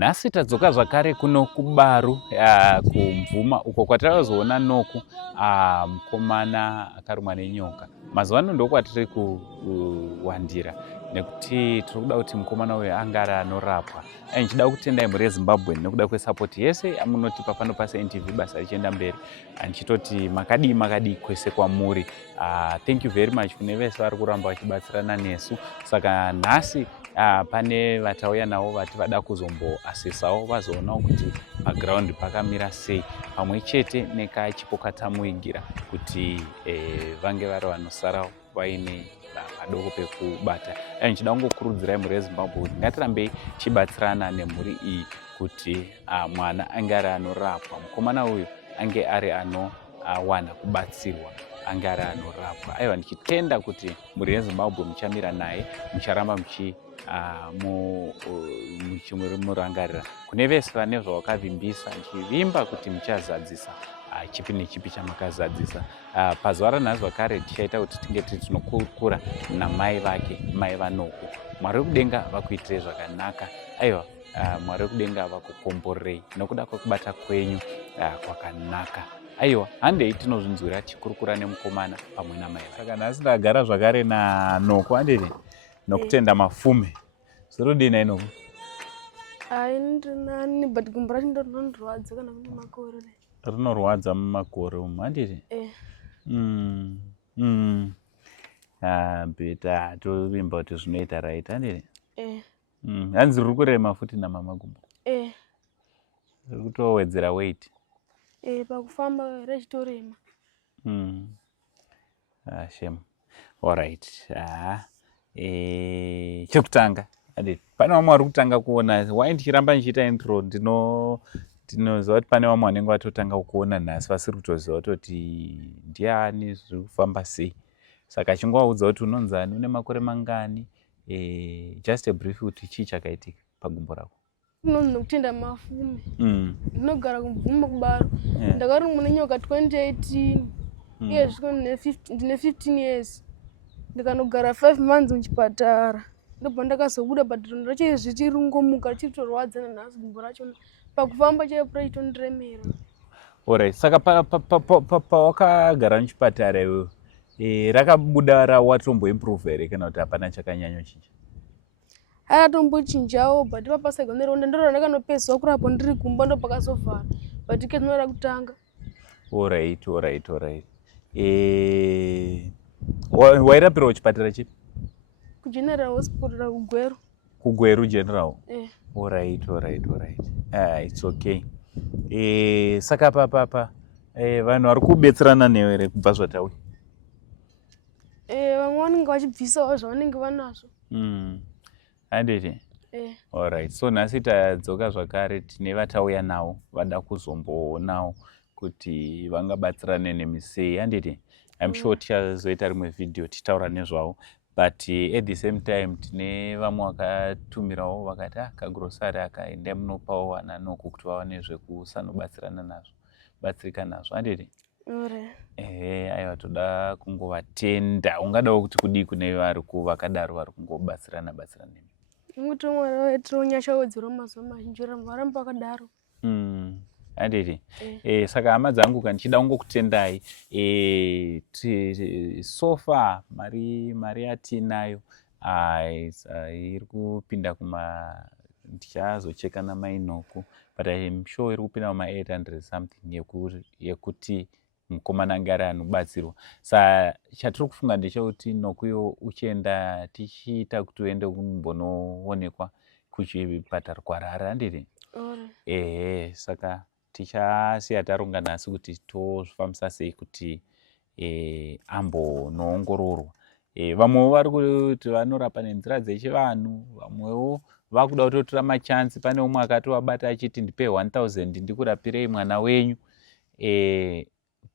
Nhasi tadzoka zvakare kuno kuBaru kumvuma uko kwatakazoona Noku mukomana akarumwa nenyoka. Mazuva ano ndokwatiri kuwandira nekuti tiri kuda kuti mukomana uyu anga ari anorapwa. Ndichida kutendai mhuri yeZimbabwe nekuda kwesapoti yese yamunotipa pano paSNTV basa richienda mberi. Ndichitoti makadii kwese kwamuri. Thank you very much kune vese vari kuramba vachibatsirana nesu. Saka nhasi pane vatauya navo vati vada kuzomboasesawo vazoonawo kuti paground pakamira sei, pamwe chete nekachipo katamuigira kuti vange vari vanosarawo vaine padoko pekubata. Ndichida kungokurudzirai mhuri yeZimbabwe kuti ngatirambei tichibatsirana nemhuri iyi kuti mwana ange ari anorapwa, mukomana uyu ange ari anowana kubatsirwa, ange ari anorapwa. Aiwa, ndichitenda kuti mhuri yeZimbabwe muchamira naye, mucharamba muchimurangarira. Kune vese vane zvavakavimbisa, ndichivimba kuti muchazadzisa chipi nechipi chamakazadzisa. Pazuva ranhasi vakare tichaita kuti tinge tinokura namai vake, mai vaNoku. Mwari wekudenga vakuitire zvakanaka. Aiwa, Mwari wekudenga vakukomborerei nokuda kwekubata kwenyu kwakanaka. Aiwa, handei tinozvinzwira tichikurukura nemukomana pamwe namai vake. Saka nhasi ndagara zvakare naNoku, handei nokutenda mafume. Zvirudii naInoku? Nani, but gumbo racho ndorinorwadza kana kune makore. Rinorwadza mumakore umu, handiti? Beta tovimba kuti zvinoita right, handiti? Hanzi riri kurema futi namama gumbo? Riri kutowedzera weight? Pakufamba rachitorema. Shame. Alright. Chekutanga, handiti? Pane vamwe vari kutanga kuona, wai ndichiramba ndichiita intro, ndinoziva kuti pane vamwe vanenge vatotanga kuona nhasi vasiri kutoziva kuti ndiani, zviri kufamba sei. Saka chingovaudza kuti unonzani, une makore mangani, just a brief kuti chii chakaitika pagumbo rako. Ndinonzi Nokutenda mafume. Ndinogara kumvuma kuBaru. Ndakarumwa nenyoka 2018. Ndine 15 years. Ndikanogara 5 months muchipatara. Ndobva ndakazobuda padhondo racho zvichirungomuka richitorwadza nanhasi gumbo racho. Pakufamba chaipo rachitondiremera. Alright, saka pawakagara muchipatara iwewe, rakabuda watomboimprove here kana kuti hapana chakanyanya chinja? Akatombochinjawo, but papasaigwa neronda ndorandakanopedzwa kurapwa ndiri kumba ndopakazovhara. But kezi nora kutanga. Alright. Wairapirwa kuchipatara chipi? Kugeneral Hospital kuGweru. kuGweru General? Alright. It's okay. Saka papa vanhu vari kubetserana newe here kubva zvatauri? Vamwe vanenge vachibvisawo zvavanenge vanazvo. Handiti? Alright, so nhasi tadzoka zvakare tine vatauya navo vada kuzomboonawo kuti vangabatsirane nemi sei, handiti? I'm sure tichazoita rimwe vhidhiyo tichitaura nezvavo, but at the same time tine vamwe vakatumirawo vakati kagirosari aka endai munopawo vana Noku kuti vawane zvekusanobatsirana nazvo, batsirika nazvo, handiti? Aiwa, toda kungovatenda. Ungadawo kuti kudii kune vari vakadaro vari kungobatsirana nemi? Kuti Mwari waitirawo nyasha wedzero mazuva mazhinji varamba vakadaro. Handiti? Saka hama dzangu ndichida kungokutendai. So far mari yatinayo iri kupinda ndichazocheka namai Noku, but I'm sure iri kupinda kuma 800 something yekuti mukomana ange ari anobatsirwa. Saka chatiri kufunga ndechekuti Nokuyo uchienda tichiita kuti uende kumbonoonekwa kuchipatara kwaRara, handiti? Saka tichasiya taronga nhasi kuti tozvifambisa sei kuti ambonoongororwa. Vamwewo vari kuti vanorapa nenzira dzechivanhu, vamwewo vakuda kutotora machansi. Pane umwe akatovabata achiti ndipe 1000 ndikurapirei mwana wenyu.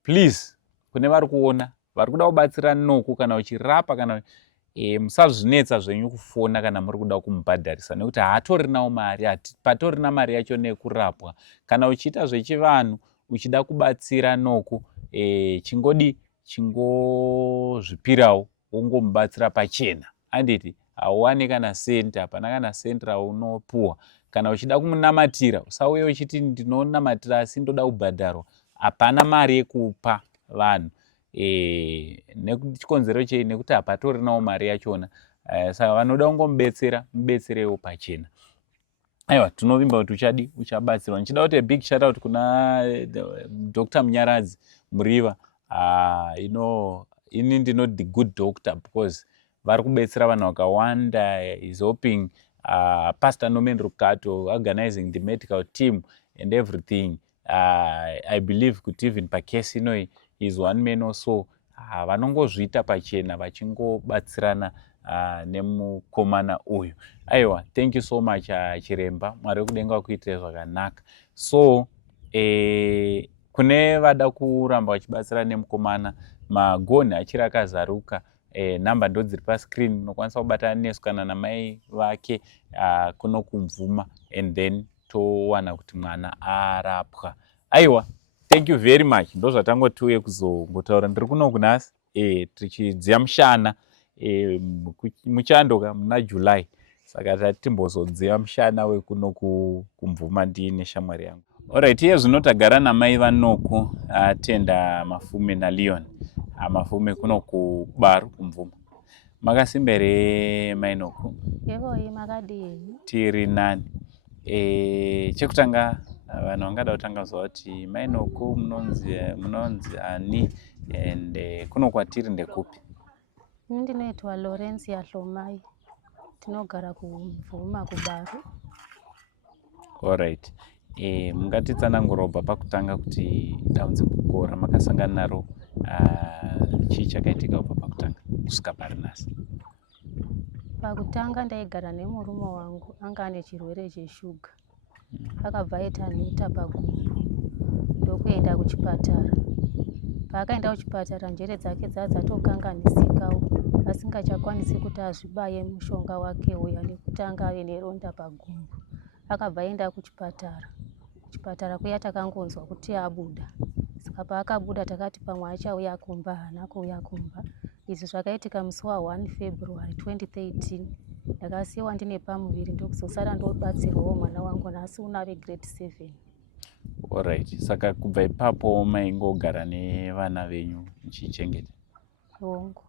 Please, kune vari kuona vari kuda kubatsira Noku kana uchirapa kana musazvinetsa zvenyu kufona kana muri kuda kumubhadharisa nekuti haatorinawo mari, patorina mari yacho nekurapwa. Kana uchiita zvechivanhu uchida kubatsira Noku, chingozvipirawo wongomubatsira pachena, handiti? Hauwani kana senti, hapana kana senti raunopuwa kana uchida kumunamatira usauye uchiti ndinonamatira asi ndoda kubhadharwa. Hapana mari yekupa vanhu. Nechikonzero chei? Nekuti hapatorinawo mari yachona. Saka vanoda kungomubetsera, mubetserewo pachena. Aiwa, tinovimba kuti uchabatsirwa. Ndichida kuti a big shout out kuna Dr. Munyaradzi Muriva. Ini ndino the good doctor because vari kubetsera vanhu vakawanda. Is hoping Pastor Norman Rukato organizing the medical team and everything. I believe kuti even pakesi inoi is one man also. Vanongozviita pachena vachingobatsirana nemukomana uyu. Aiwa, thank you so much Chiremba. Mwari wekudenga kuitira zvakanaka. So kune vada kuramba vachibatsira nemukomana, magonhi achiri akazaruka, namba ndo dziri pascreen, unokwanisa kubatana nesu kana namai vake kuno kumvuma, and then towana kuti mwana arapwa. Aiwa, thank you very much. Ndo zvatangotiuye kuzongotaura. Ndiri kuno kunhasi tichidziya mushana muchandoka muna July. Saka tati timbozodziya mushana wekuno kumvuma ndiine shamwari yangu. Alright, iye zvino tagara namai vanoko Tenda Mafume naLeon. Mafume kuno kuBaru kumvuma. Makasimba here mai noko? Yebo, makadini. Tiri nani. Chekutanga vanhu vangada kutanga kuzwa kuti mai noko munonzi ani and kuno kwatiri ndekupi? Ndinoitwa Lawrence Yahlomai. Tinogara kumvuma kuBaru. Alright. Mungatitsanangura pakutanga kuti dambudziko ramakasangana naro chii chakaitika kubva pakutanga kusvika pari nhasi? Pakutanga ndaigara nemurume wangu anga ane chirwere cheshuga. Akabva aita nhuta pagumbo ndokuenda kuchipatara. Paakaenda kuchipatara njere dzake dzatokanganisikawo, asingachakwanisi kuti azvibaye mushonga wake uya nekuti anga ave neronda pagumbo. Akabva aenda kuchipatara. Kuchipatara kuya takangonzwa kuti abuda. Saka paakabuda takati pamwe achauya kumba, haana kuuya kumba. Izvi zvakaitika musi wa1 February 2013. Ndakasiyiwa ndine pamuviri ndokuzosara ndobatsirwawo mwana wangu nhasi unave grade 7. Alright. Saka kubva ipapo maingogara nevana venyu muchichengeta? Hongu.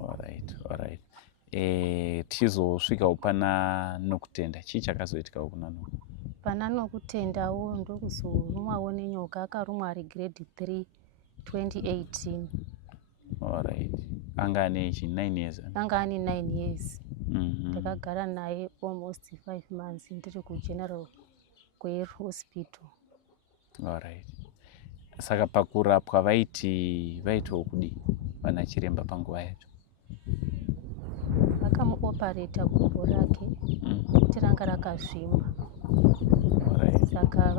Alright. Tichizosvikawo pana Nokutenda, chii chakazoitikawo kuna Noku? Pana Nokutendawo ndokuzorumwawo nenyoka, akarumwa ari grade 3 2018. Alright. Anga ane 9 years? Anga ane 9 years. Ndakagara naye almost 5 months ndiri kuGeneral Kware Hospital. Alright. Saka pakurapwa vaitiwo kudi vana chiremba panguva yacho? Vakamuoperata gumbo rake kuti ranga rakazvimba. Saka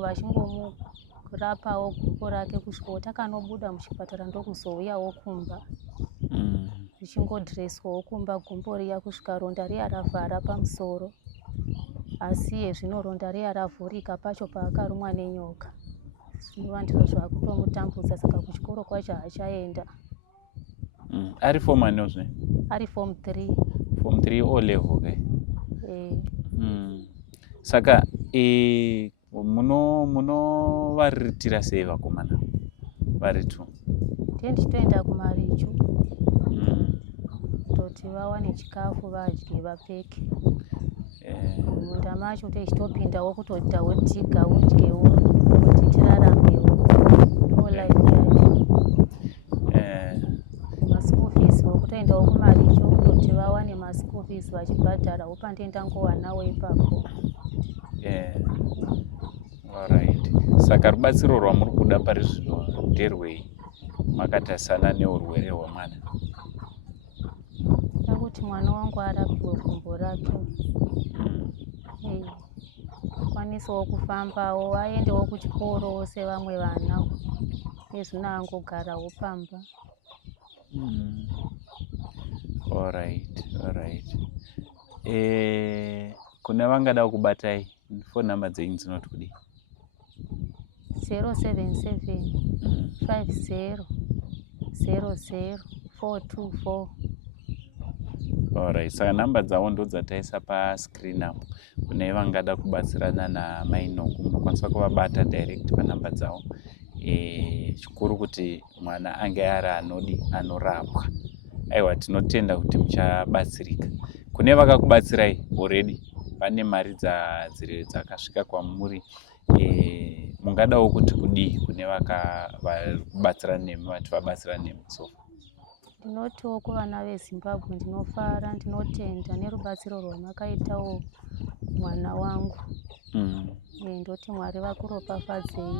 vachingomurapawo gumbo rake kusvika takanobuda muchipatara ndokuzouyawo kumba. Zvichingodhireswawo kumba gumbo riya kusvika ronda riya ravhara pamusoro. Asi zvino ronda riya ravhurika pacho paakarumwa nenyoka. Zvinova ndizvo zvakutomutambudza, saka kuchikoro kwacho haachaenda. Ari form anozve? Ari form 3. Form 3 O level ke? Saka munovariritira sei vakomana vari 2? Ndichitoenda kumaricho toti vawane chikafu vadye vapfeke. Munda macho tichitopindawo kutoitawo tiga udyewo kuti tiraramewo. Maschool fees wokutoendawo kumaricho kutoti vawane maschool fees vachibhadharawo pandendangowanawo ipapo. Alright. Saka rubatsiro rwamuri kuda pari zvino nderwei makatasana neurwere hwemwana? Takuti mwana wangu arapiwe gumbo rake, kwanisawo kufambawo, aendewo kuchikoro sevamwe vana, nezvino angogarawo pamba. Alright. Kune vangada kubatai, phone number dzenyu dzinoti kudii? 077 50 00 424. Alright, saka namba dzavo ndo dzataisa pascreen apo. Kune vangada kubatsirana naMainoku munokwanisa kuvabata direct panhamba dzavo. Chikuru kuti mwana ange ari anorapwa. Aiwa, tinotenda kuti muchabatsirika. Kune vakakubatsirai already, pane mari dzakasvika kwamuri. Mungadawo kuti kudii kune vakabatsirana nemi, vati vabatsirana nemi so? Ndinotiwo kuvana veZimbabwe ndinofara, ndinotenda nerubatsiro rwamakaitawo mwana wangu. Ndoti Mwari vakuropafadzei.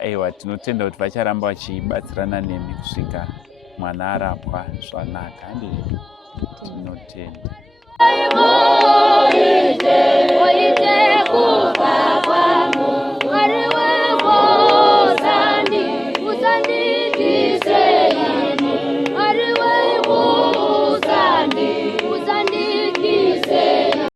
Aiwa, tinotenda kuti vacharamba vachibatsirana nemi kusvika mwana arapwa zvanaka. Tinotenda.